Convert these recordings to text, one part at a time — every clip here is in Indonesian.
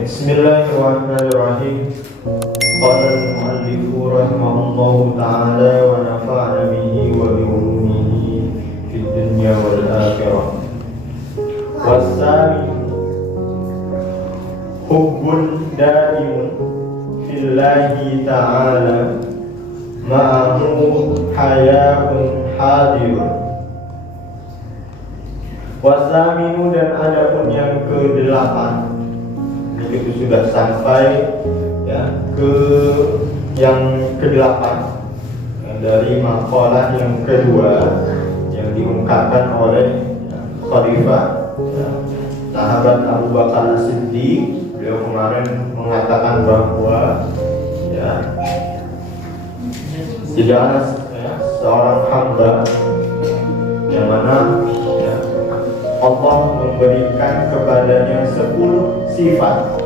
Bismillahirrahmanirrahim. Qala al-mu'allifu rahimahullahu ta'ala wa nafa'ana bihi wa bi ulumihi fid dunya wal akhirah. Wasami hubbun daimun fillahi ta'ala ma'ahu haya'un hadirun. Wasaminu, dan adapun yang ke-8, itu sudah sampai ya ke yang ke-8 dari maqalah yang kedua yang diungkapkan oleh Khalifah sahabat Abu Bakar As-Siddiq. Beliau kemarin mengatakan bahwa ya tidaklah seorang hamba yang mana Allah memberikan kepadanya 10 sifat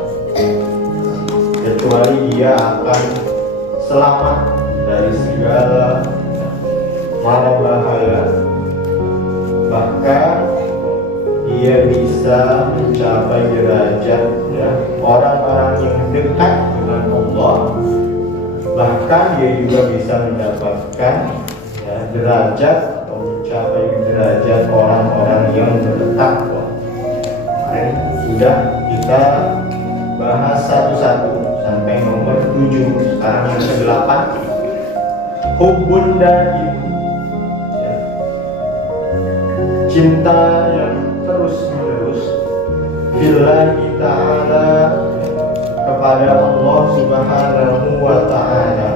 kecuali dia akan selamat dari segala mara bahaya, bahkan dia bisa mencapai derajat orang-orang yang dekat dengan Allah, bahkan dia juga bisa mendapatkan derajat atau mencapai derajat orang-orang yang bertakwa. Kemarin sudah kita bahas satu-satu sampai nomor 7. Sekarang yang ke-8, hubbun daim, cinta yang terus-menerus billahi ta'ala, kepada Allah subhanahu wa ta'ala,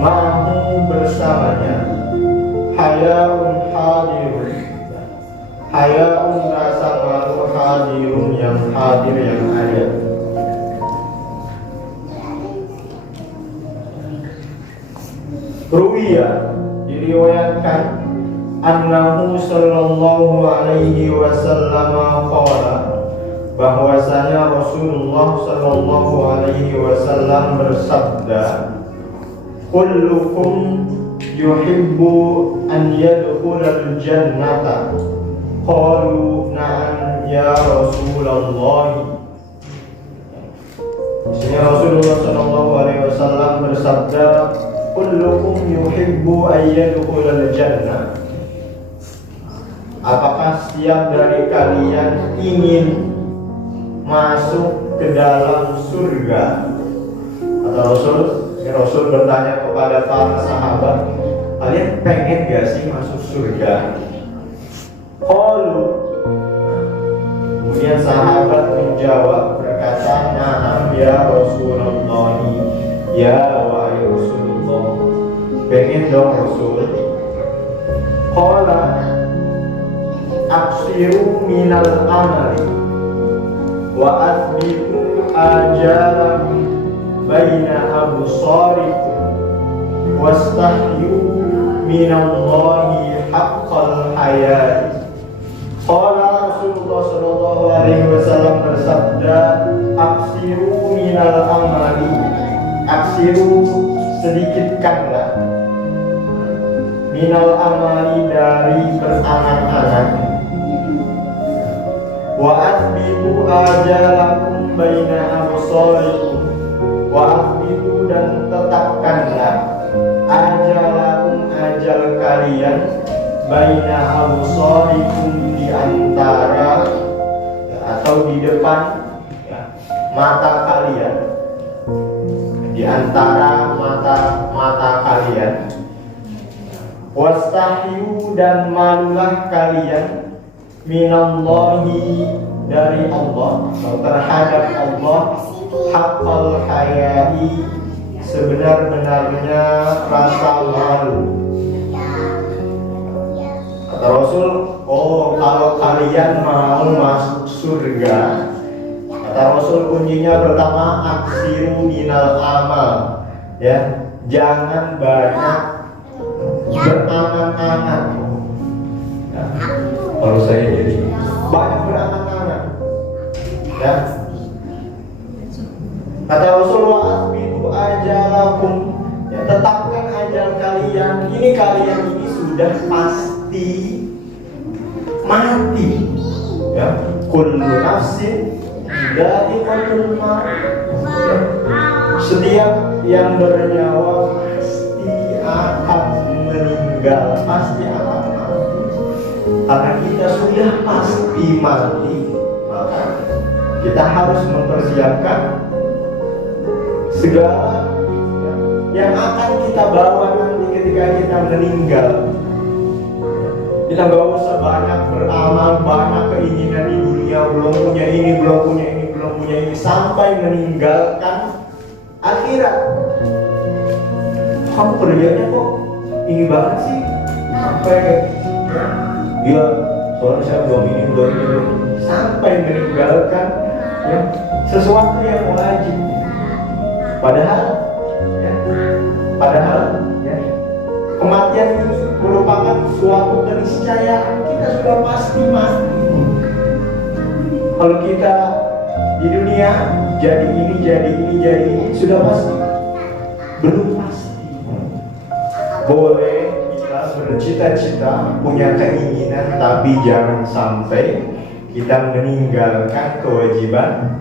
ma'ahu, bersamanya, haya'un hadirun, haya'un rasa malu, hadirun yang hadir, yang ada. Ruwiya, diriwayatkan, annahu sallallahu alaihi wasallam qala, bahwasanya Rasulullah sallallahu alaihi wasallam bersabda, kullukum yuhibbu an yadkhulal jannata, qalu na'am ya Rasulullah. Maksudnya Rasulullah sallallahu alaihi wasallam bersabda, kullukum yuhibbu an yadkhulal jannah, apakah setiap dari kalian ingin masuk ke dalam surga? Kata Rasul bertanya kepada para sahabat, kalian pengen gak sih masuk surga? Qalu, kemudian sahabat menjawab berkata, na'am ya Rasulullah, ya wahai Rasulullah, pengen dong Rasul. Qala aksiru minal amali wa asbiqu ajalakum baina absarikum wastahyu minallahi haqqal hayat. Qala Rasulullah sallallahu alaihi wasallam bersabda, aksiru minal amali, aksiru sedikitkanlah, minal amali dari berangan-angan, wa asbiqu ajalakum baina absarikum, wa asbiqu, dan tetapkanlah, ajalakum, ajal kalian, baina absarikum, di antara atau di depan mata kalian, di antara mata kalian. Wastahyu, dan malulah kalian, minallahi, dari Allah atau terhadap Allah, haqqal hayai, sebenar-benarnya rasa malu. Kata Rasul, oh kalau kalian mau masuk surga, kata Rasul, kuncinya pertama, aksiru minal amal, ya, jangan banyak berangan-angan. Kalau saya jadi banyak berangan-angan, ya. Kata Rasulullah, asbitu ajalakum, ya, tetapkan ajal kalian. Ini kalian ini sudah pasti mati, ya. Kullu nafsin dha'iqatul Setiap yang bernyawa pasti akan meninggal, pasti akan mati. Karena kita sudah pasti mati, maka kita harus mempersiapkan segala yang akan kita bawa nanti ketika kita meninggal. Kita gak usah banyak beramal, banyak keinginan di dunia, belum punya ini, belum punya ini, belum punya ini, sampai meninggalkan akhirat. Kamu kerjanya kok ini banget sih, sampai ya soalnya saya belum ini, belum ini, sampai meninggalkan ya, sesuatu yang wajib. Padahal ya, kematian ini merupakan suatu keniscayaan, kita sudah pasti mati. Kalau kita di dunia jadi ini sudah pasti, belum pasti. Boleh kita bercita-cita, punya keinginan, tapi jangan sampai kita meninggalkan kewajiban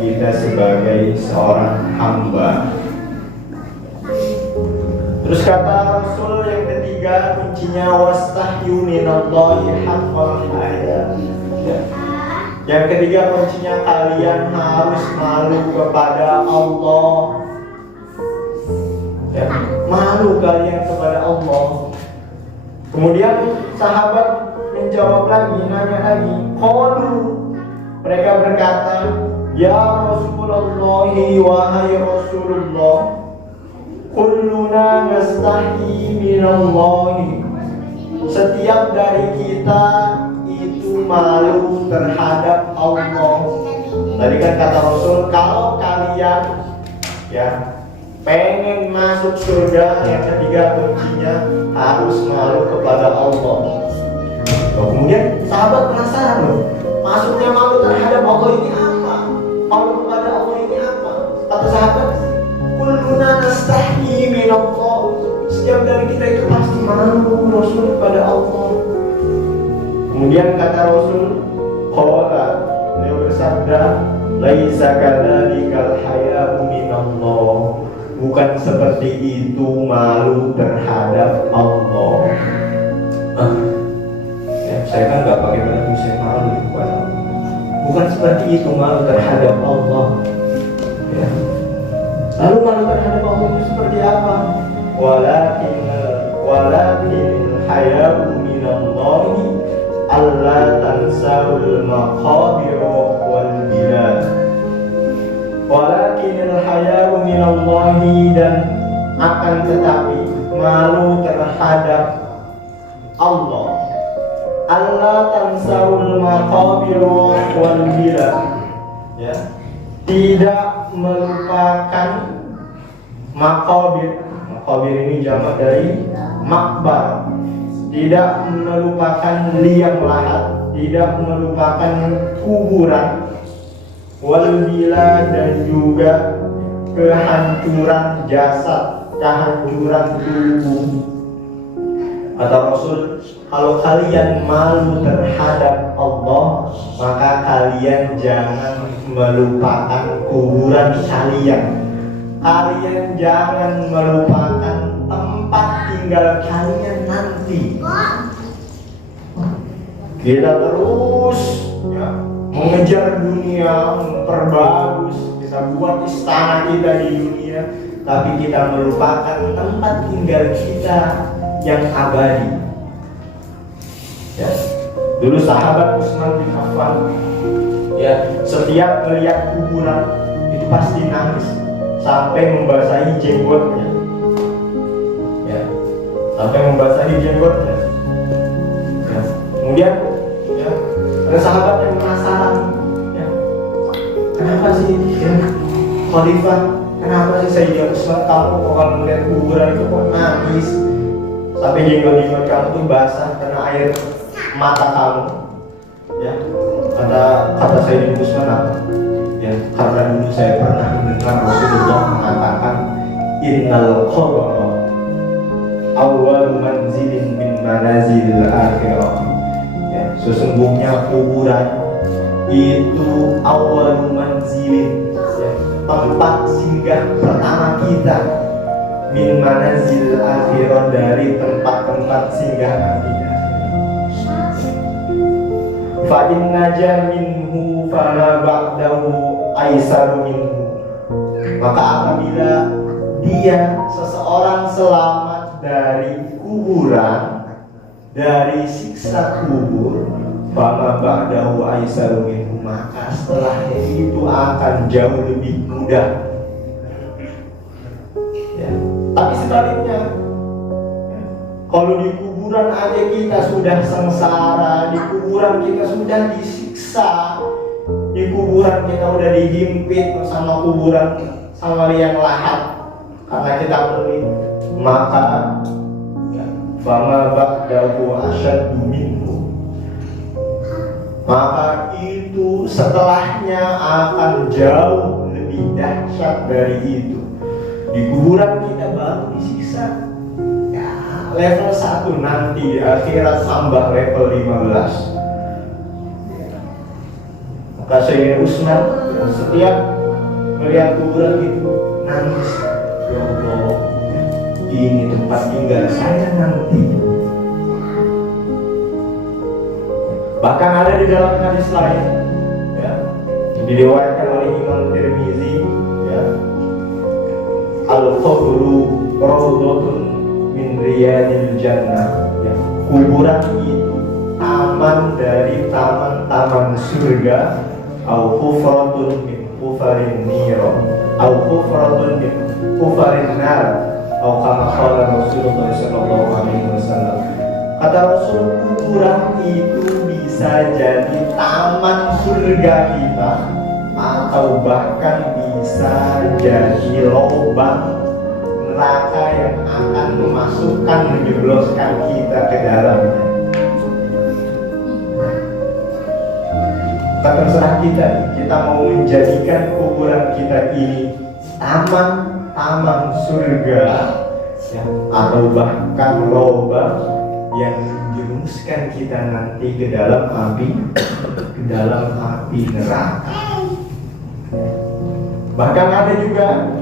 kita sebagai seorang hamba. Terus kata Rasul yang ketiga, kuncinya wastahyu minallahi haqqal haya. Yang ketiga kuncinya, kalian harus malu kepada Allah. Ya, malu kalian kepada Allah. Kemudian sahabat menjawab lagi, nanya lagi. Qalu, mereka berkata, ya Rasulullah, wahai Rasulullah, kulluna nastahyi minallahi. Setiap dari kita itu malu terhadap Allah. Tadi kan kata Rasul, kalau kalian ya pengen masuk surga, yang ketiga kuncinya harus malu kepada Allah. Kemudian sahabat penasaran loh, maksudnya malu terhadap Allah ini apa? Malu kepada Allah ini apa? Kata sahabat, kulluna nastahyi minallah. Setiap dari kita itu pasti malu Rasul kepada Allah. Kemudian kata Rasul, qala, beliau bersabda, laisa kadzalikal haya'u minallah. Bukan seperti itu malu terhadap Allah. Saya kan nggak pakai baju, saya malu kepada Allah. Bukan seperti itu malu terhadap Allah. Ya. Lalu malu terhadap Allah itu seperti apa? Walakin haya'u minallahi alla tansawul maqabir wal bilad. Walakin haya'u minallahi, dan akan tetapi malu terhadap Allah. Allah tansawul maqabir wal bilad. Ya. Tidak melupakan maqabir. Maqabir ini jamak dari makbar. Tidak melupakan liang lahat, tidak melupakan kuburan, wal bilad, dan juga kehancuran jasad, kehancuran tubuh. Kata Rasul, kalau kalian malu terhadap Allah, maka kalian jangan melupakan kuburan kalian. Kalian jangan melupakan tempat tinggal kalian nanti. Kita terus ya, mengejar dunia, memperbagus, kita buat istana kita di dunia, tapi kita melupakan tempat tinggal kita yang abadi. Ya. Dulu sahabat Utsman bin Affan, ya, setiap melihat kuburan itu pasti nangis sampai membasahi jenggotnya. Ya, sampai membasahi jenggotnya. Ya. Kemudian, ya, ada sahabat yang penasaran, ya, kenapa sih, ya, Khalifah, kenapa sih Sayyidina Utsman kamu kalau melihat kuburan itu kok nangis? Sampai jenggot-jenggot kamu tuh basah karena air mata kamu. Ya, kata Sayyidina Utsman apa? Ya, karena dulu saya pernah mendengar Rasulullah mengatakan, innal qabra awwal manzilin min manazilil akhirah. Ya, sesungguhnya kuburan itu awal manzilin, ya, tempat singgah pertama kita min manazil akhirah, dari tempat-tempat singgah nanti. Fa in naja minhu fala ba'dahu aisaru minhu. Maka apabila dia seseorang selamat dari kuburan, dari siksa kubur, fama ba'dahu aisaru minhu, maka setelahnya itu akan jauh lebih mudah. Ya. Tapi sebaliknya, kalau di kuburan aja kita sudah sengsara, di kuburan kita sudah disiksa, di kuburan kita udah dihimpit sama kuburan, sama liang lahat karena kita pelit, maka fama ba'dahu asyaddu minhu, maka itu setelahnya akan jauh lebih dahsyat dari itu. Di kuburan kita baru disiksa ya, level 1, nanti di akhirat tambah level 15. Maka Sayyidina Utsman setiap melihat kuburan itu nangis, ya Allah, ini tempat tinggal saya nanti. Bahkan ada di dalam hadis lain, ya, diriwayatkan oleh Imam Tirmizi, ya, al-qabru rawdatun min riyadil jannah, ya, kuburan itu taman dari taman-taman surga, au hufratun min hufarin niro, au hufratun min hufarin nar, au kama qala Rasulullah sallallahu alaihi wasallam. Kata Rasul, kuburan itu bisa jadi taman surga kita, atau bahkan bisa jadi lubang neraka yang akan memasukkan, menjebloskan kita ke dalamnya. Terserah kita mau menjadikan kuburan kita ini taman surga, ya, atau bahkan lubang yang menjerumuskan kita nanti ke dalam api neraka. Bahkan ada juga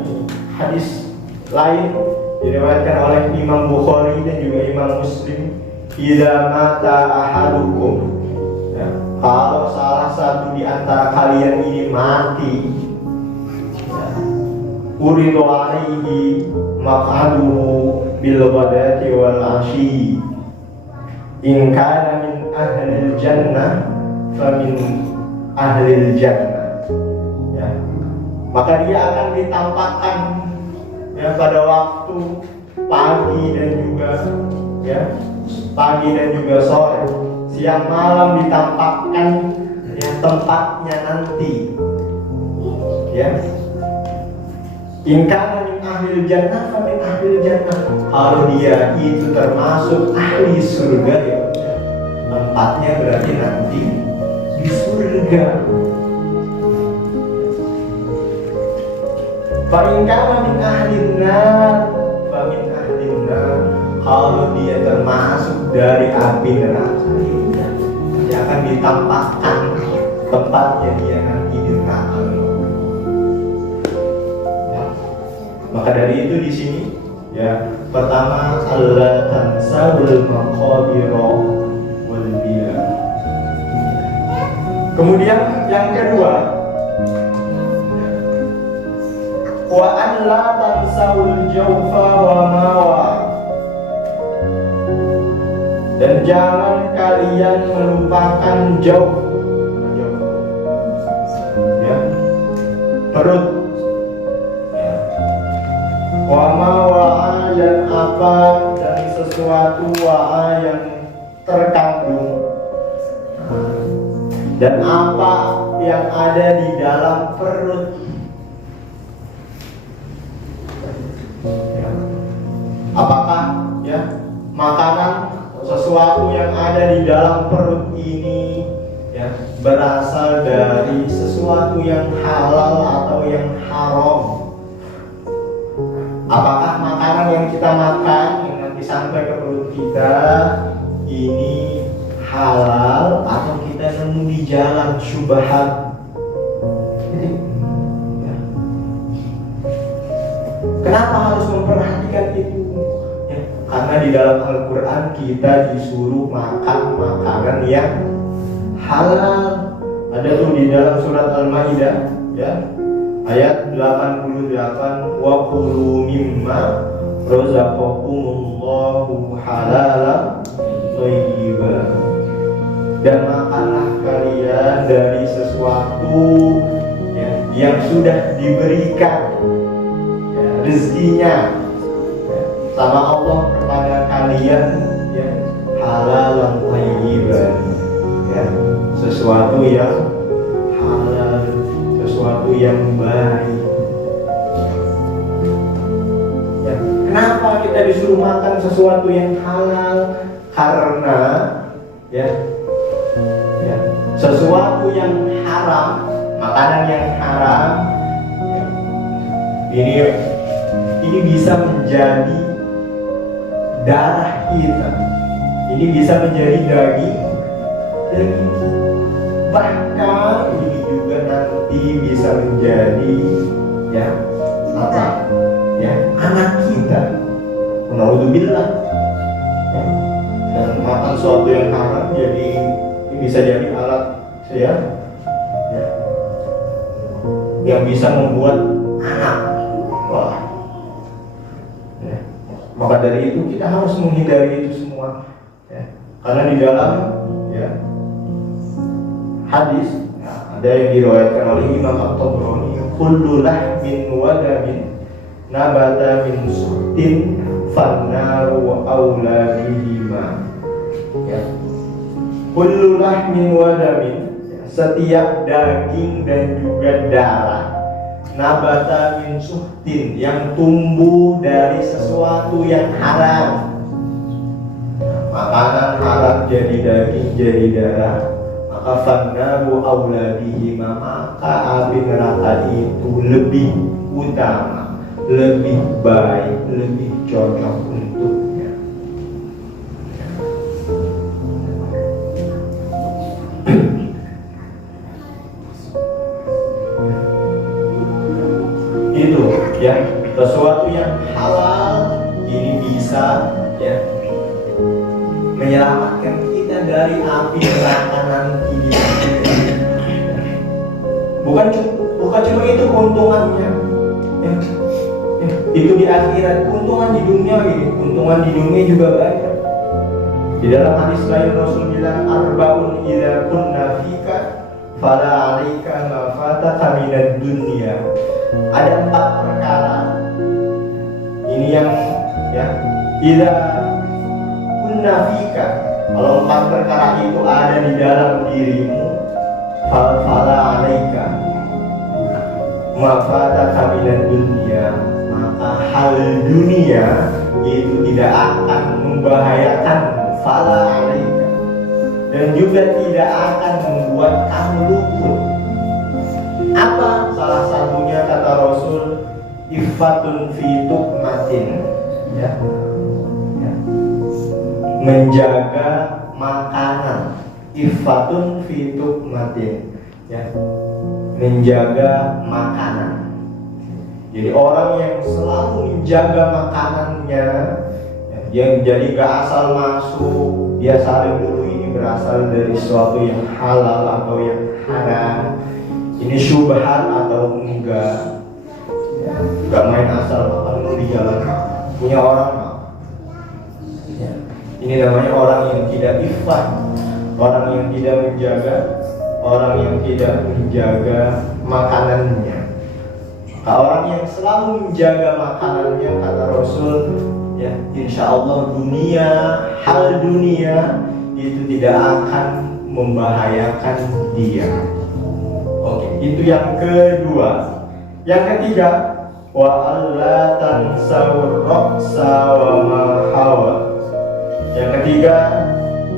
hadis lain diriwayatkan oleh Imam Bukhari dan juga Imam Muslim, idza mata ahadukum, ya, kalau salah satu di antara kalian ini mati, uridu alaihi maq'aduhu bil ghadati wal 'ashi, in kana min ahlil jannah fa min ahlil jannah, ya, maka dia akan ditampakkan, ya, pada waktu pagi dan juga, ya, pagi dan juga sore, siang malam ditampakkan, ya, tempatnya nanti, ya. In kana min ahlil jannah fa min ahlil jannah, kalau dia itu termasuk ahli surga, ya, tempatnya berarti nanti di surga. Fa in kana min ahlin nar fa min ahlin nar, kalau dia termasuk dari api neraka, dia akan ditampakkan tempatnya dia nanti di neraka. Maka dari itu di sini, ya, pertama, alla tansawul maqabira wal bila. Kemudian yang kedua, wa an la tansawul jawfa wa mawa, dan jangan kalian melupakan jauh, ya, perut, wama wa'a, dan apa dan sesuatu wa'a yang terkandung, dan apa yang ada di dalam perut, ya. Apakah, ya, makanan, sesuatu yang ada di dalam perut ini, ya, berasal dari sesuatu yang halal atau yang haram. Apakah makanan yang kita makan yang nanti sampai ke perut kita ini halal, atau kita nemu di jalan syubhat, ya, Kenapa harus memperhatikan itu? Ya, karena di dalam Al-Quran kita disuruh makan makanan yang halal. Ada tuh di dalam surat Al-Maidah, ya, ayat 88, wa qulu mimma razaqakumullahu halalan thayyiban, dan makanlah kalian dari sesuatu ya, yang sudah diberikan ya, rezekinya ya, sama Allah kepada kalian ya, halalan thayyiban ya, sesuatu yang halal, sesuatu yang baik ya. Kenapa kita disuruh makan sesuatu yang halal? Karena ya, sesuatu yang haram, makanan yang haram ya, ini bisa menjadi darah kita, ini bisa menjadi daging kita. Bahkan ini juga nanti bisa menjadi ya apa ya, anak kita. Naudzubillah ya. Dan makan sesuatu yang haram jadi bisa jadi alat ya, yang bisa membuat anak. Wah ya. Maka dari itu kita harus menghindari itu semua ya. Karena di dalam ya hadis ya, ada yang diriwayatkan oleh Imam At-Tabrani, kullu lahmin wa damin nabata min suhtin fannaru aula bihima ya. Kullu lahmin wa damin, setiap daging dan juga darah, nabata min suhtin, yang tumbuh dari sesuatu yang haram. Makanan haram jadi daging, jadi darah, maka fannaru aula bihima, maka api neraka itu lebih utama, lebih baik, lebih cocok untuknya. Itu ya, sesuatu yang halal ini bisa ya menyelamatkan kita dari api neraka nanti. Bukan cuma itu keuntungannya ya. Itu di akhirat, keuntungan di dunia ini, keuntungan di dunia juga banyak. Di dalam hadis lain Rasul bilang, arbaun idza kunna fika fala 'alaika ma fataka minad dunya. Ada 4 perkara ini yang ya, idza kunna fika, kalau 4 perkara itu ada di dalam dirimu, fala 'alaika ma fataka minad dunya, maka hal dunia itu tidak akan membahayakan, fala 'alaika, dan juga tidak akan membuat kamu luput. Apa? Salah satunya kata Rasul, iffatun fi tukmatin ya, ya. Menjaga makanan, iffatun fi tukmatin ya, menjaga makanan. Jadi orang yang selalu menjaga makanannya ya, yang jadi gak asal masuk, dia saling dulu ini berasal dari sesuatu yang halal atau yang haram, ini syubhat atau enggak ya, gak main asal makan di jalan punya orang ya. Ini namanya orang yang tidak iffat, orang yang tidak menjaga, orang yang tidak menjaga makanannya. Orang yang selalu menjaga makanannya, kata Rasul ya, insya Allah dunia, hal dunia itu tidak akan membahayakan dia. Oke, itu yang kedua. Yang ketiga, wa alla tansawur raqsa wa ma hawa. Yang ketiga,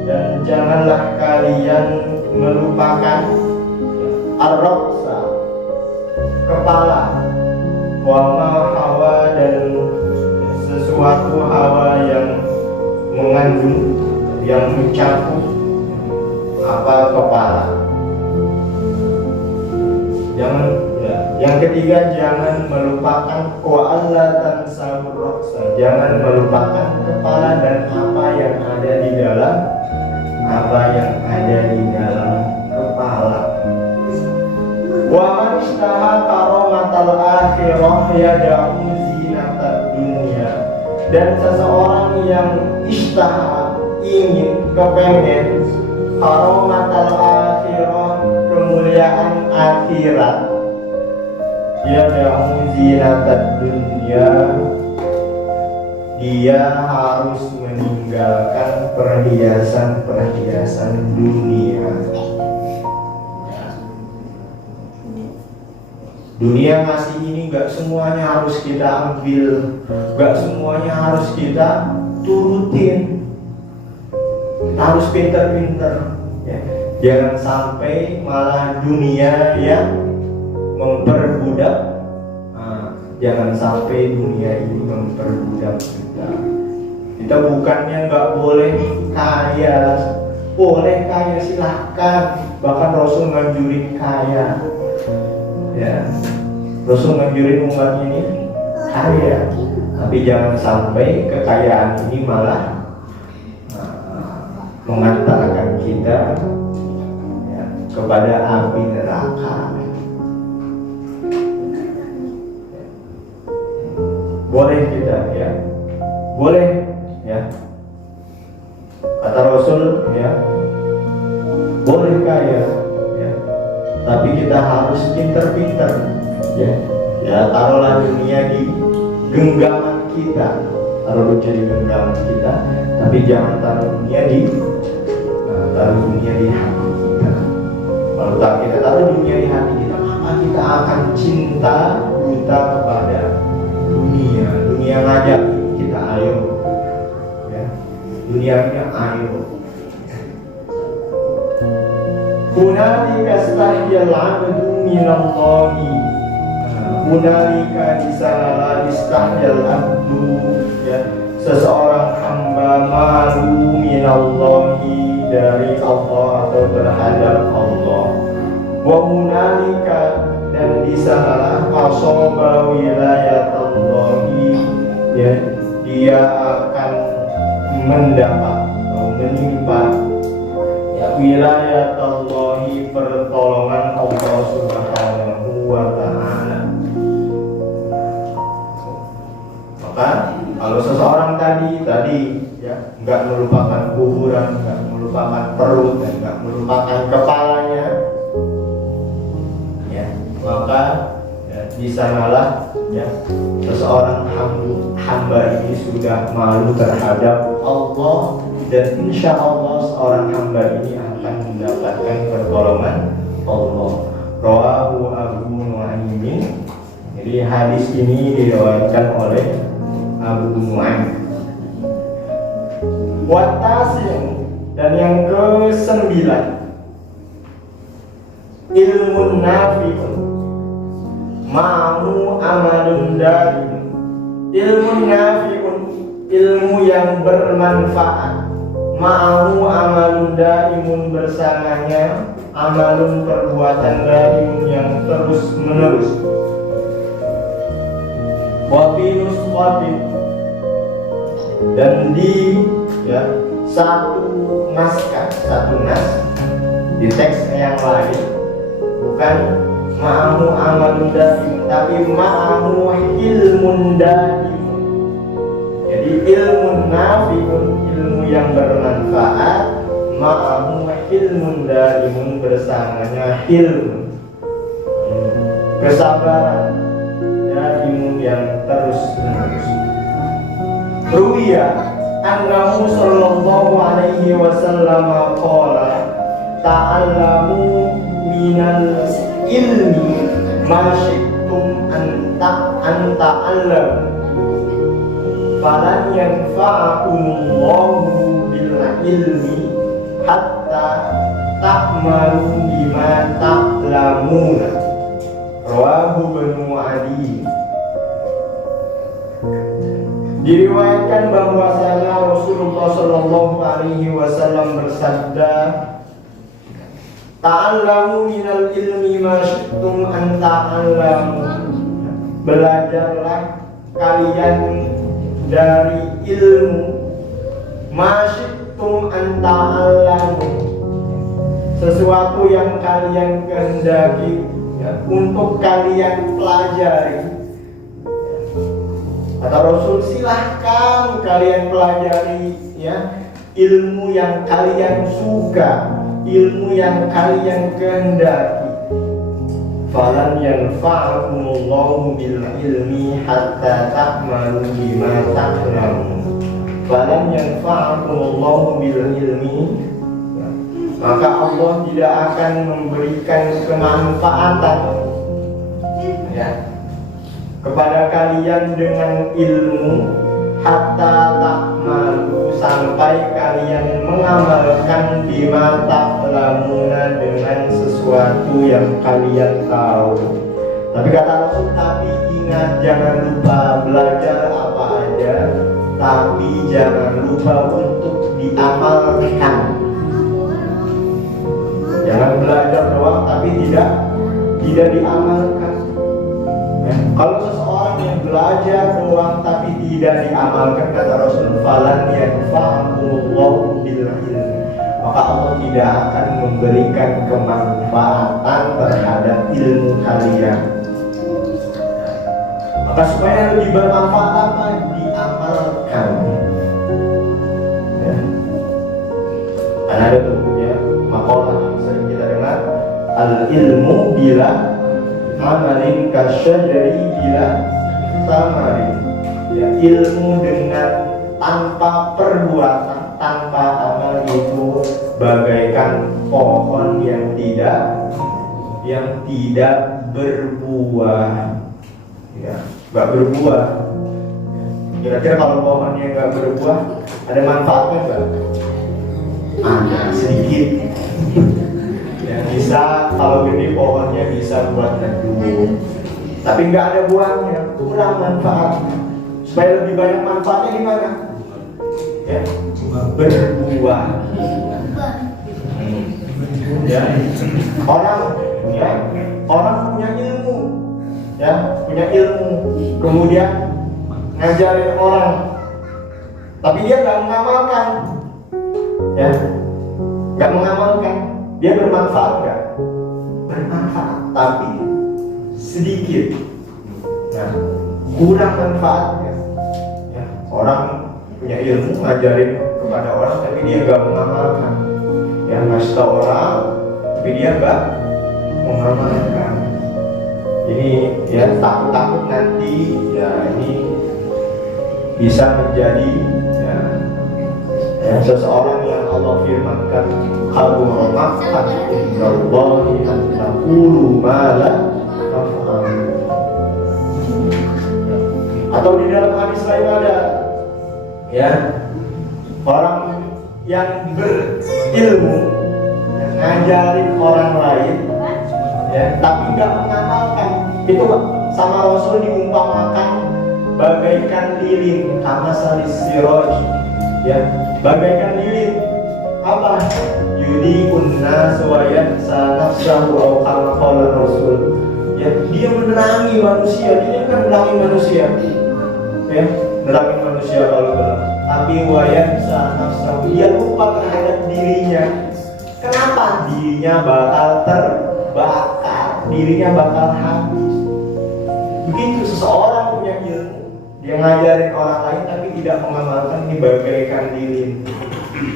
dan janganlah kalian melupakan ar-raqsa, kepala, wa ma hawa, dan sesuatu hawa yang mengandung, yang mencakup apa kepala. Jangan ya. Yang ketiga, jangan melupakan wa alla tansawur ra'sa, jangan melupakan kepala dan apa yang ada di dalam kepala. Wa man istaha karamatal akhirah yada'u zinatad dunya, dan seseorang yang istaha, ingin, kepengen karamatal akhirah, kemuliaan akhirat, yada'u zinatad dunya, dia harus meninggalkan perhiasan dunia. Dunia ngasih ini gak semuanya harus kita ambil, gak semuanya harus kita turutin. Kita harus pinter-pinter, ya. Jangan sampai malah dunia yang memperbudak. Jangan sampai dunia ini memperbudak kita. Kita bukannya gak boleh kaya, boleh kaya silahkan. Bahkan Rasul nganjurin kaya, ya. Rasul nganjurin umat ini kaya, tapi jangan sampai kekayaan ini malah mengantarkan kita, ya, kepada api neraka. Boleh kita, ya, boleh, ya, kata Rasul, ya, boleh kaya, ya, tapi kita harus pinter-pinter, ya. Ya, taruhlah dunia di genggaman kita, taruh dunia di genggaman kita, tapi jangan taruh dunia di hati kita. Kalau kita taruh dunia di hati kita, maka kita akan cinta buta kepada dunia. Dunia ngajak kita, ayo, ya, dunianya ayo. Hunalika stahyal 'abdu minallahi, hunalika disanalah istahyal 'abdu, ya, seseorang hamba malu minallahi, dari Allah atau terhadap Allah. Wa hunalika, dan disanalah asaba wilayatallahi, ya, dia akan mendapat atau menimpa, ya, wilayatallahi, pertolongan Allah Subhanahu wa ta'ala. Maka kalau seseorang tadi ya, nggak melupakan kuburan, nggak melupakan perut, dan nggak melupakan kepalanya, ya, maka, ya, di sanalah, ya, seseorang hamba ini sudah malu terhadap Allah, dan insya Allah seorang hamba ini akan mendapatkan pertolongan Allah. Rawahu Abu Nu'aim. Jadi hadis ini diriwayatkan oleh Abu Nu'aim. Watasin, dan yang ke-9, ilmu nafi'un ma'amu amalun darim. Ilmu nafi'un, ilmu yang bermanfaat, ma'amu amalun daimun, bersamanya amalun, perbuatan daimun yang terus menerus. Wafilus wafil, dan di, ya, satu naskah, satu nas di teks yang lain, bukan ma'amu amalun daim, tapi ma'amu ilmun daim. Jadi ilmu nafi'un, ilmu yang bermanfaat, ma'amu ilmun daimun, bersamanya ilmu kesabaran daimun yang terus menerus. Ruwiya annahu sallallahu alaihi wasallam qala ta'allamu minal ilmi ma syi'tum an ta'allam falan yanfa'akumullahu bil ilmi hatta ta'malu bima ta'lamuna. Rawahu Ibnu Adi. Diriwayatkan bahwasanya Rasulullah Shallallahu Alaihi Wasallam bersabda, ta'allamu minal ilmi ma syi'tum an ta'allamu. belajarlah kalian dari ilmu masyitum anta'allamu, sesuatu yang kalian kehendaki ya, untuk kalian pelajari. Kata Rasul, silahkan kalian pelajari ya, ilmu yang kalian suka, ilmu yang kalian kehendaki. Falan yanfa'akumullahu bil ilmi hatta ta'malu bima ta'lamun. Falan yanfa'akumullahu bil ilmi, maka Allah tidak akan memberikan kemanfaatan ya kepada kalian dengan ilmu hatta ta'malu, sampai kalian mengamalkan bima ta'lamuna, dengan sesuatu yang kalian tahu. Tapi kata Rasul, tapi ingat, jangan lupa belajar apa aja, tapi jangan lupa untuk diamalkan. Jangan belajar doang tapi tidak diamalkan. Kalau seseorang yang belajar doang tapi tidak diamalkan, kata Rasul, falan yanfa'akumullahu bil ilmi, maka Allah tidak akan memberikan kemanfaatan terhadap ilmu kalian. Maka supaya lebih bermanfaat apa? Diamalkan ya. Karena ada tuh ya makalah yang sering kita dengar, al ilmu bila amalin kasyajari bila samarin ya, ilmu dengan tanpa perbuatan, tanpa amal itu bagaikan pohon yang tidak berbuah ya, nggak berbuah. Kira-kira kalau pohonnya nggak berbuah, ada manfaatnya nggak? Ada, sedikit. Yang bisa, kalau gede pohonnya bisa buat neduh, tapi nggak ada buahnya, kurang manfaat. Supaya lebih banyak manfaatnya gimana? Ya, berbuah. Ya, orang punya ilmu, ya, punya ilmu, kemudian ngajarin orang, tapi dia nggak mengamalkan, ya, nggak mengamalkan. Dia bermanfaat nggak? Bermanfaat, tapi sedikit. Nah, kurang manfaatnya. Ya, orang punya ilmu ngajarin kepada orang, tapi dia nggak mengamalkan. Ya, ngasih tahu orang, tapi dia nggak mengamalkan. Ini ya takut nanti ya ini bisa menjadi ya seseorang yang Allah firmankan, kabura maqtan indallahi an taqulu ma la taf'alun. Atau di dalam hadis lain ada ya orang yang berilmu yang ngajarin orang lain ya tapi nggak mengamalkan, itu sama Rasul diumpamakan bagaikan lilin, kama salis siroj ya, bagaikan lilin apa? Yudhi'un nas wa yansa nafsahu aw kama qala Rasul ya, dia menerangi manusia, dia kan menerangi manusia ya, menerangi manusia kalau gelap, tapi wa yansa nafsahu, dia lupa terhadap dirinya. Kenapa? Dirinya bakal terbakar, dirinya bakal habis. Begitu seseorang punya ilmu, dia ngajarin orang lain tapi tidak mengamalkan, ini bagaikan lilin.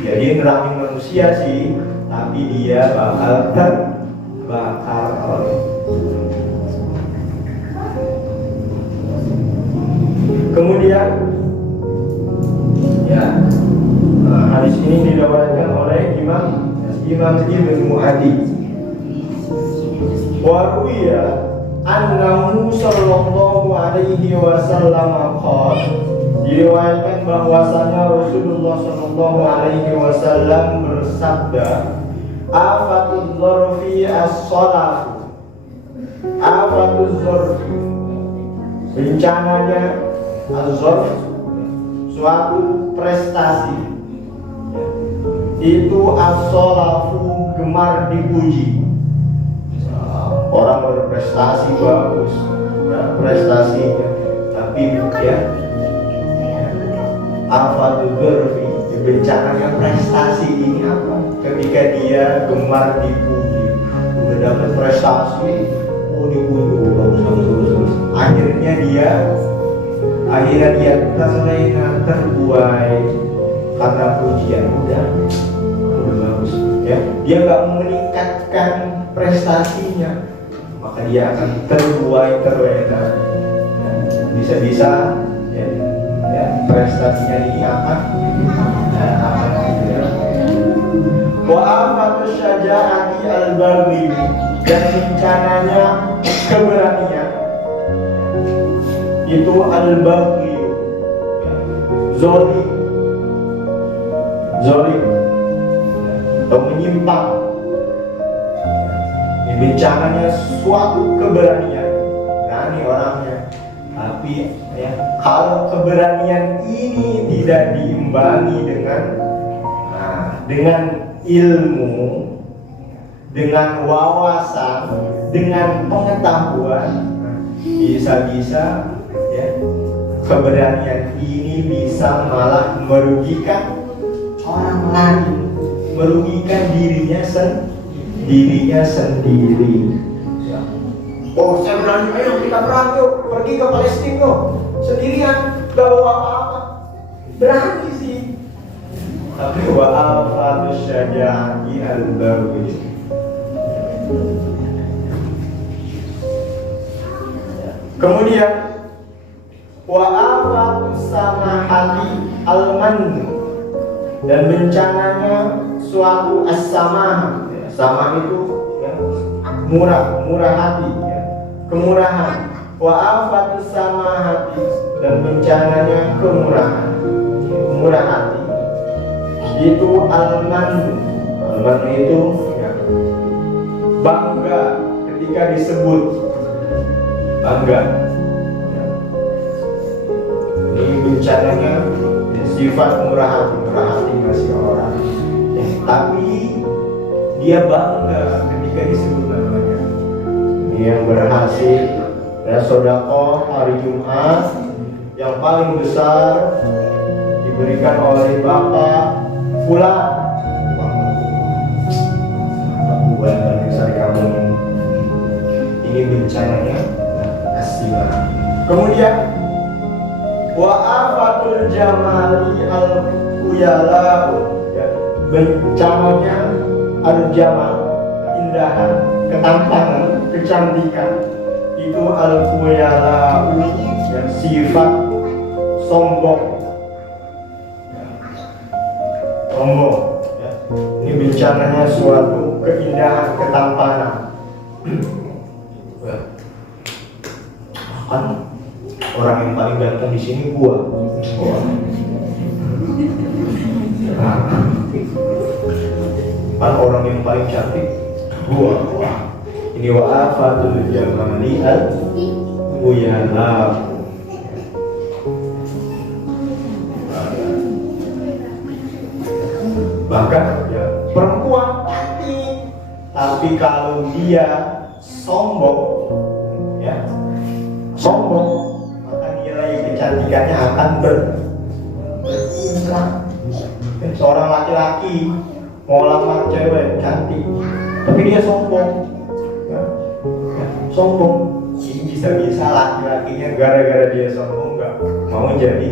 Jadi nerangin manusia sih, tapi dia bakal terbakar oleh. Kemudian ya hadis ini diriwayatkan oleh Imam Ibnu Mu'addi. Wa ruwiya annahu sallallahu alaihi wasallam qala, diriwayatkan bahwasanya Rasulullah sallallahu alaihi wasallam bersabda, afatul dzarfi as-shalah, afatul dzarfi, bencananya az-dzarf, suatu prestasi, itu as-shalafu, gemar dipuji. Orang berprestasi bagus, ya, prestasinya, tapi ya apa tuh bencananya prestasi ini apa? Ketika dia gemar dipuji, udah dapat prestasi, dipuji, bagus. Akhirnya dia terlena, terbuai karena pujian. Udah bagus. Ya, dia nggak meningkatkan prestasinya, maka dia akan terbuai, terlena. Bisa-bisa ya, prestasinya ini akan wa afatus syaja'ati al-baghi, dan rencananya keberanian itu al-baghi, zolim atau menyimpang. Ini bencananya suatu keberanian, berani orangnya, tapi ya, kalau keberanian ini tidak diimbangi dengan ilmu, dengan wawasan, dengan pengetahuan, bisa-bisa ya, keberanian ini bisa malah merugikan orang lain, merugikan dirinya sendiri. Ya. Oh, saya berani, ayo kita perang yuk, pergi ke Palestina yuk, sendirian, gak bawa apa-apa, berani sih. Tapi wa afatus syaja'ati al-baghi, kemudian wa afatus samahati al-mannu, dan bencananya suatu as-samah. Sama itu ya, murah hati ya, kemurahan. Wa afatus samahati, dan bencananya murah hati itu al-mannu itu ya, bangga ketika disebut bangga ya. Ini bencananya ya, sifat murah hati ngasih orang ya, tapi dia bangga ketika disebut namanya. Ini yang berhasil ya, sedekah hari Jumat yang paling besar diberikan oleh Bapak Fulan. Buat besar kamu ini bencananya asibah. Kemudian wa afatul jamali al-khuyala, bencananya al-jamal, keindahan, ketampangan, kecantikan, itu al-khuyala, yang sifat sombong ya. Ini bencananya suatu keindahan, ketampanan. Kan orang yang paling ganteng di sini gua. Kan orang yang paling cantik gua. Ini wa afatul jamali al-khuyala. Bahkan ya, perempuan cantik, tapi kalau dia sombong, maka nilai kecantikannya akan berkurang. Seorang laki-laki mau lamar cewek cantik, tapi dia sombong, ini bisa-bisa laki-lakinya gara-gara dia sombong nggak mau jadi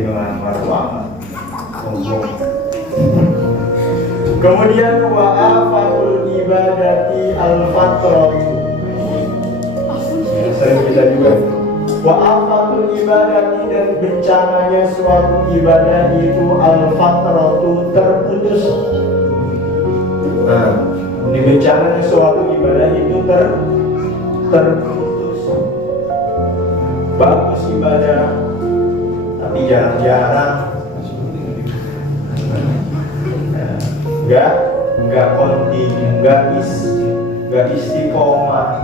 ngelamar wanita. Kemudian wa afatul ibadati al-fatrah, sering kita juga wa afatul ibadati, dan bencananya suatu ibadah itu al-fatratu, terputus. Nah, ini bencananya suatu ibadah itu terputus. Bagus ibadah, tapi jarang-jarang enggak kontinu, enggak istiqomah.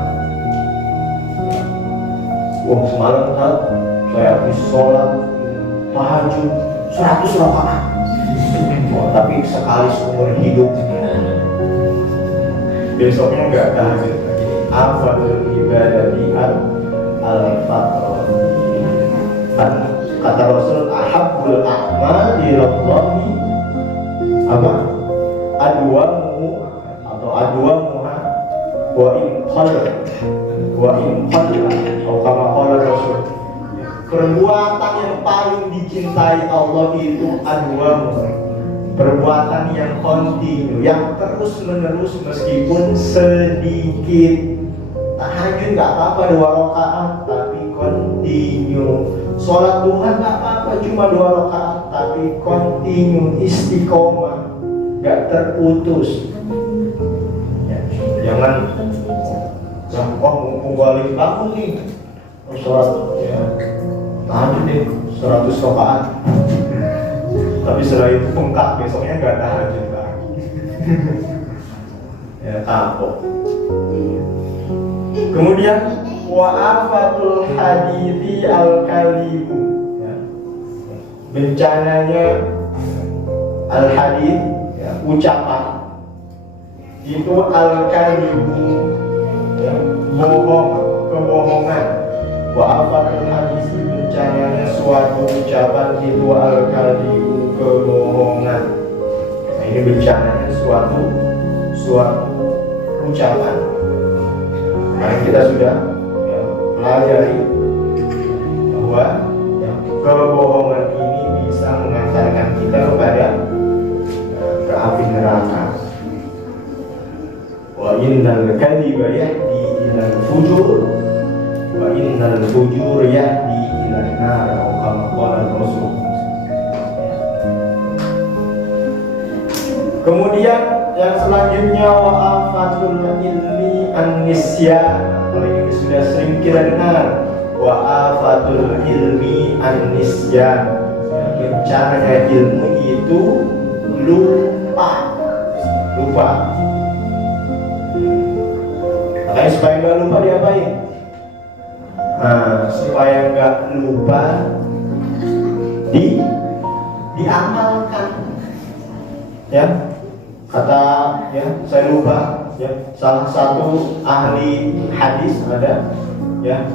Semalam saya habis sholat tahajud 100 rakaat, tapi sekali seumur hidup. Besoknya enggak tahajud lagi. afatul ibadati al-faqr. Kata Rasul, ahabbul a'mal ilallahi apa? Adwamu atau adwamuha wa in qalla atau kama qala Rasul. Perbuatan yang paling dicintai Allah itu adwamu, perbuatan yang kontinu, yang terus menerus meskipun sedikit. Tahajud nggak apa-apa 2 rakaat tapi kontinu. Sholat duha nggak apa-apa cuma 2 rakaat tapi kontinu, istiqomah, nggak terputus. Ya, jangan mumpung balik bangun nih, sholat ya tahajud nih 100 rakaat. Tapi setelah itu bengkak, besoknya nggak tahajud lagi. Ya kapok. Kemudian wa'afatul hadithi al-kalibu, ya. Bencananya al-hadith, ya, ucapan itu al-kalibu, ya, bohong, kebohongan. Wa'afatul hadithi, bencananya suatu ucapan itu al-kalibu, kebohongan. Nah, ini bencananya suatu ucapan. Nah, kita sudah ya, pelajari bahwa ya, kebohongan ini bisa mengantarkan kita kepada ke api neraka. Wa innal kadhiba yahdi ilal fujur wa innal fujur yahdi ilan nar, atau kama qala Rasul. Kemudian yang selanjutnya wa'afatul ilmi an-nisyan. Kalau ini sudah sering kita dengar, wa'afatul ilmi an-nisyan. Bencananya ilmu itu lupa. Makanya supaya nggak lupa diapain? Nah, supaya nggak lupa diamalkan. Ya. Kata ya, saya lupa ya, salah satu ahli hadis ada ya,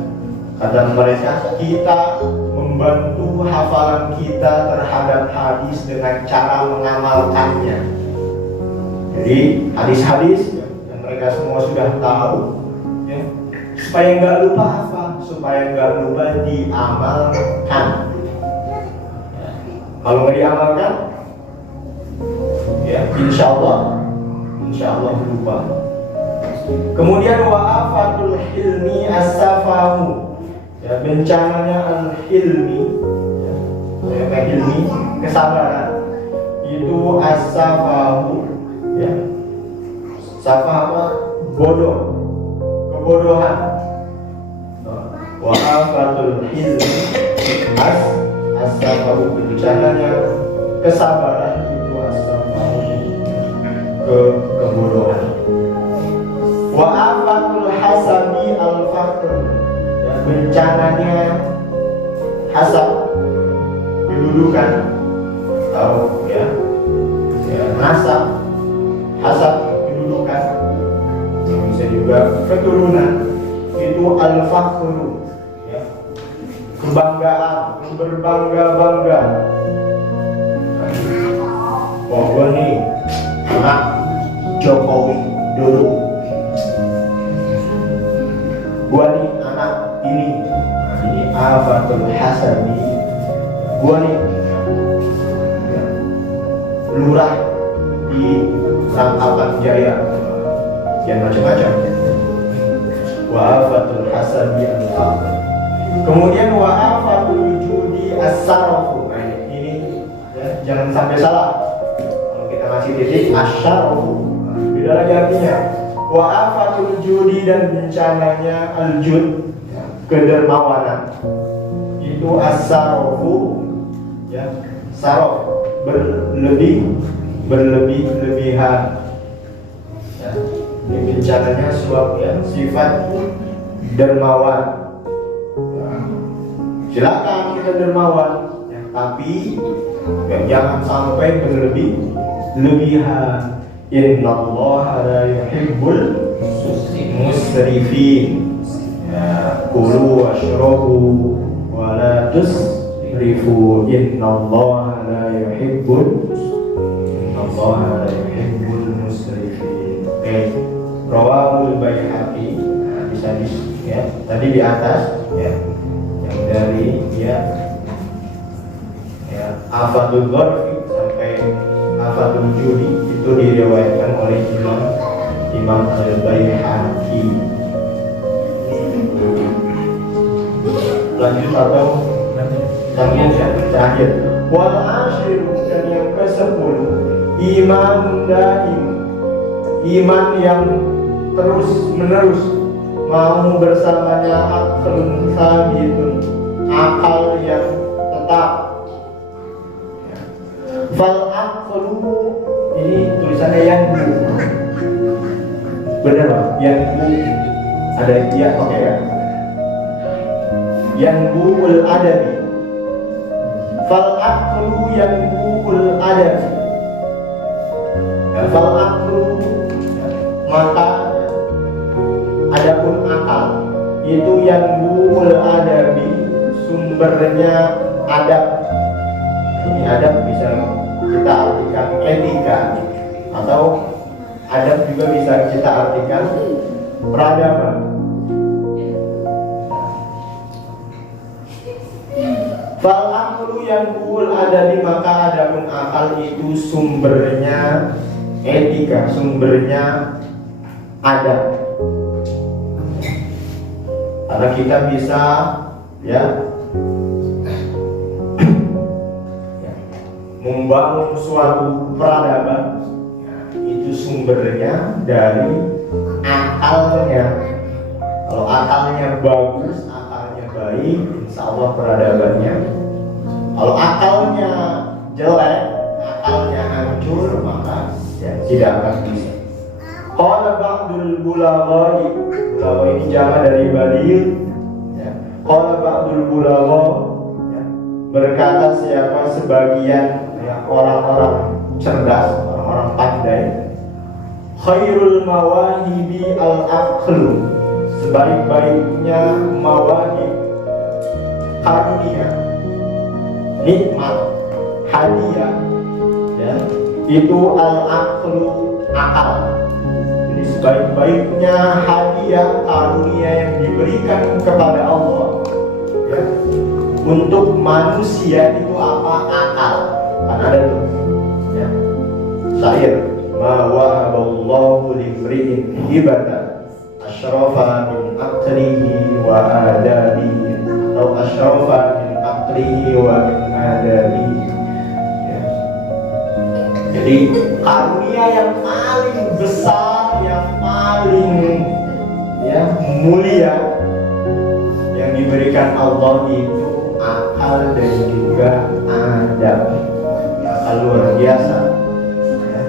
kata mereka, kita membantu hafalan kita terhadap hadis dengan cara mengamalkannya. Jadi hadis-hadis ya, yang mereka semua sudah tahu ya, supaya nggak lupa apa? Supaya nggak lupa diamalkan ya. Kalau nggak diamalkan ya, insya Allah lupa. Kemudian wa'afatul hilmi as-safahu, ya, bencananya al-hilmi ya, hilmi kesabaran itu as-safahu ya, safah bodoh, kebodohan. Wa'afatul hilmi as-safahu, bencananya kesabaran kebodohan. Wa'afatul hasabi al-faqr, ya, bencananya hasab, kedudukan, tahu ya, nasab, hasab, kedudukan, bisa juga keturunan, itu al-faqru ya, kebanggaan, berbangga-bangga. Wah, gue nih anak Jokowi dulu, gua nih anak ini, ini afatul hasabi, gua nih ya, lurah di Rangkapan Jaya, yang macam-macam. Wa afatul hasabi al-faqr. Kemudian wa afatul judi as-sarafu. Nah, ini ya, jangan sampai salah. Masih titik asyarafu, beda lagi artinya. Wa'afatul judi, dan bencananya al-jud, kedermawanan, itu as-sarafu ya, saraf, berlebihan ya. Ini bencananya suatu ya, sifat dermawan ya. Silakan kita dermawan ya, tapi ya, jangan sampai berlebihan. innallaha la yuhibbul musrifin. Ya, kulu washrabu wa la tusrifu innallaha la yuhibbul musrifin. Rawahul Baihaqi. Nah, bisa ya, tadi di atas ya, yang dari ya Afadul Ghorfi sampai Afadul Judi itu diriwayatkan oleh Imam Al-Baihaqi. Lanjut atau lanjut ya, terakhir. Wal ashiru, dan yang ke-10, iman daim, iman yang terus menerus, mau bersamanya aklun sabitun, akal yang tetap. Fal aqlu, ini tulisannya yang bu, benar Pak? Yang bu ada ya, oke ya. Yang buul adabi. Fal aqlu yang buul adabi. Ya, fal aqlu, maka adapun akal itu yang buul adabi, sumbernya adab. Ini adab bisa kita artikan etika, atau adab juga bisa kita artikan peradaban. Fal aqlu yang buul adabi, maka adapun akal itu sumbernya etika, sumbernya adab. Karena kita bisa ya membangun suatu peradaban, itu sumbernya dari akalnya. Kalau akalnya bagus, akalnya baik, insya Allah peradabannya. Kalau akalnya jelek, akalnya hancur, maka ya, tidak akan bisa. Qala ba'dul bulagha, bulagha ini jama dari baligh. Qala ba'dul bulagha, berkata siapa sebagian orang-orang cerdas, orang-orang pandai, khairul mawahibi al-aqlu, sebaik-baiknya mawahib, karunia, nikmat, hadiah ya, itu al-aqlu, akal. Jadi sebaik-baiknya hadiah karunia yang diberikan kepada Allah ya, untuk manusia itu apa? Akal. Kan ada tuh ya, syair, ma wahaballahu limri'in hibatan asyrafa min aqlihi wa adabi, atau asyrafa min aqlihi wa min adabi ya. Jadi karunia yang paling besar, yang paling ya mulia yang diberikan Allah itu akal dan juga adab. Akal luar biasa ya.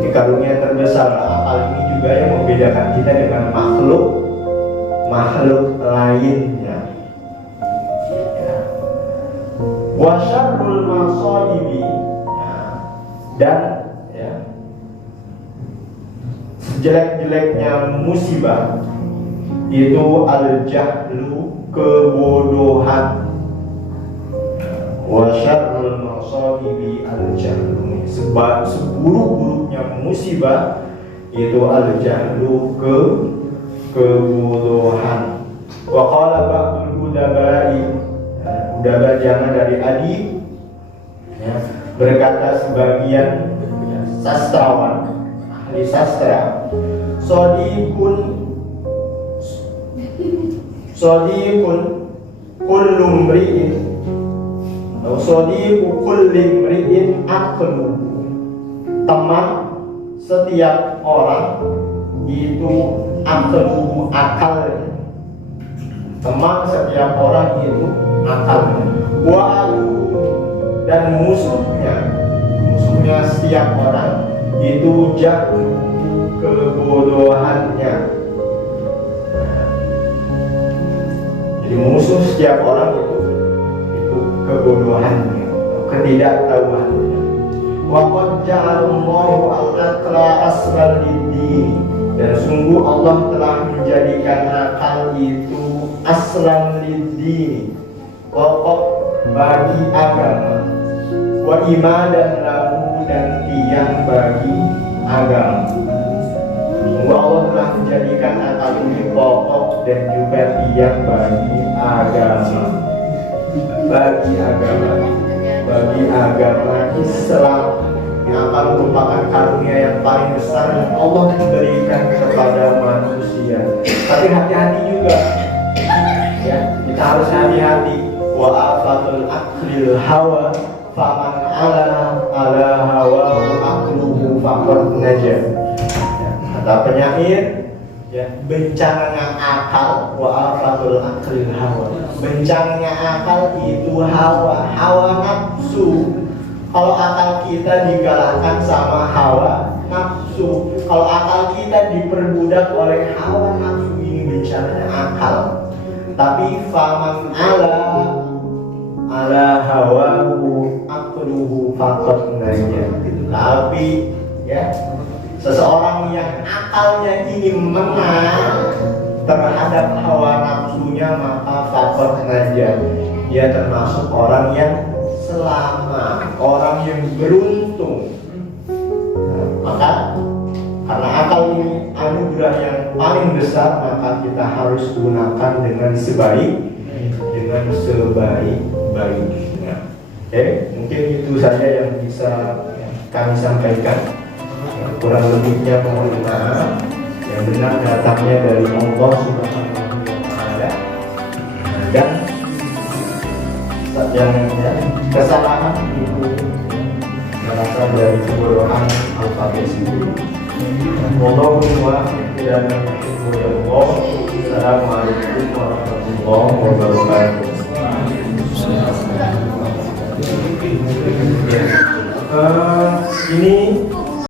Ini karunia terbesar. Akal ini juga yang membedakan kita dengan makhluk lainnya ya. Wa syarrul masaibi ya. Dan ya, sejelek-jeleknya musibah itu al-jahlu, kebodohan. Wa syarrul masaibi al-jahlu, seburuk-buruknya musibah itu al-jahlu, kebodohan. Wa qala ba'dul udabai, udaba jangan dari adib ya, berkata sebagian ya, sastrawan, ahli sastra, sadiqun kullu mri'in, atau sadiqu kulli mri'in aqlu, teman setiap orang itu aqlu, akalnya. Teman setiap orang itu akalnya. Wa dan musuhnya setiap orang itu jahlu, kebodohannya. Jadi musuh setiap orang itu kebodohannya, ketidaktahuannya. Wa qad ja'alallahu al-aqla aslan lid-din. Dan sungguh Allah telah menjadikan akal itu aslan lid-din, pokok bagi agama, wa imadan lahu, dan tiang bagi agama. Sungguh Allah telah menjadikan akal ini pokok dan juga tiang bagi agama, bagi agama Islam, yang akan merupakan karunia yang paling besar yang Allah berikan kepada manusia. Tapi hati-hati juga, ya, kita harus hati-hati. Wa afatul aklil hawa, faman ala hawa akluhu faqad naja. Ya, kata penyair, ya, bencana akal. Wa afatul aklil hawa, bencana akal itu hawa nafsu. Kalau akal kita digalakkan sama hawa nafsu, kalau akal kita diperbudak oleh hawa nafsu, ini bencananya akal. Tapi faman ala hawahu aqluhu faqad naja. Tapi ya, seseorang yang akalnya ini menang terhadap hawa nafsunya, maka faqad naja, dia termasuk orang yang selamat, orang yang beruntung. Maka karena akal ini anugerah yang paling besar, maka kita harus gunakan dengan sebaik-baiknya. Oke, mungkin itu saja yang bisa kami sampaikan. Kurang lebihnya mohon maaf. Yang benar datangnya dari Allah Subhanahu wa Ta'ala, dan yang kesalahan itu berasal dari kebodohan alfabet sendiri. Wallahu a'lam bishawab. Assalamualaikum warahmatullahi wabarakatuh.